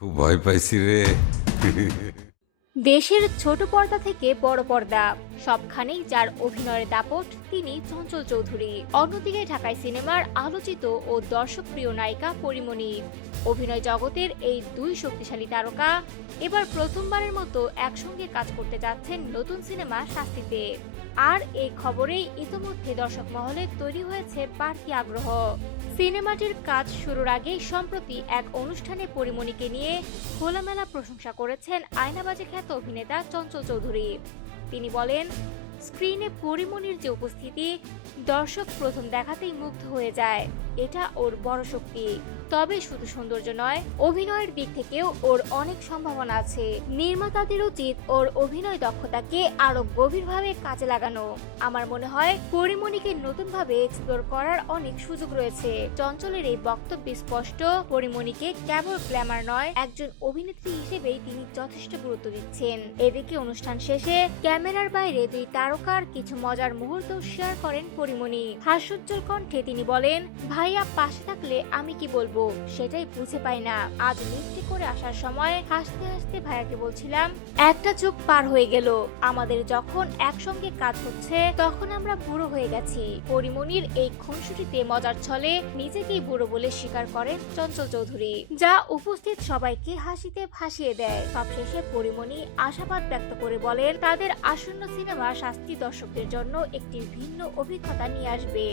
খুব ভয় পাইছি রে। দেশের ছোট পর্দা থেকে বড় পর্দা সবখানেই যার অভিনয়ের দাপট তিনি চঞ্চল চৌধুরী। অন্যদিকে ঢাকাই সিনেমার আলোচিত ও দর্শকপ্রিয় নায়িকা পরীমণি। অভিনয় জগতের এই দুই শক্তিশালী তারকা এবার প্রথমবারের মতো একসঙ্গে কাজ করতে যাচ্ছেন নতুন সিনেমা শাস্তিতে। আর এই খবরেই ইতোমধ্যে দর্শক মহলে তৈরি হয়েছে বাড়তি আগ্রহ। সিনেমাটির কাজ শুরুর আগেই সম্প্রতি এক অনুষ্ঠানে পরীমণিকে নিয়ে খোলামেলা প্রশংসা করেছেন আয়নাবাজে খ্যাত অভিনেতা চঞ্চল চৌধুরী। তিনি বলেন, স্ক্রিনে পরীমণির যে উপস্থিতি দর্শক প্রথম দেখাতেই মুগ্ধ হয়ে যায়, এটা ওর বড় শক্তি। তবে শুধু সৌন্দর্য নয়, অভিনয়ের দিক থেকেও ওর অনেক সম্ভাবনা আছে। নির্মাতাদের উচিত ওর অভিনয় দক্ষতাকে আরো গভীরভাবে কাজে লাগানো। আমার মনে হয় পরীমণিকে নতুনভাবে এক্সপ্লোর করার অনেক সুযোগ রয়েছে। চঞ্চলের এই বক্তব্য স্পষ্ট, পরীমণিকে কেবল গ্ল্যামার নয়, একজন অভিনেত্রী হিসেবেই তিনি যথেষ্ট গুরুত্ব দিচ্ছেন। এদিকে অনুষ্ঠান শেষে ক্যামেরার বাইরে দুই তারকার কিছু মজার মুহূর্ত শেয়ার করেন পরীমণি। হাস্যোজ্জ্বল কণ্ঠে তিনি বলেন, ভাইয়া পাশে থাকলে আমি কি বলবো সেটাই বুঝে পাই না। আজ লিফটে করে আসার সময় হাসতে হাসতে ভাইয়াকে বলছিলাম, একটা চোখ পার হয়ে গেল। আমাদের যখন একসঙ্গে কাজ হচ্ছে তখন আমরা বুড়ো হয়ে গেছি। পরীমণির এই খুনসুটিতে মজার ছলে নিজেকেই বুড়ো বলে স্বীকার করেন চঞ্চল চৌধুরী, যা উপস্থিত সবাইকে হাসিতে ভাসিয়ে দেয়। সবশেষে পরীমণি আশাবাদ ব্যক্ত করে বলেন, তাদের আসন্ন সিনেমা শাস্তি দর্শকদের জন্য একটি ভিন্ন অভিজ্ঞতা নিয়ে আসবে।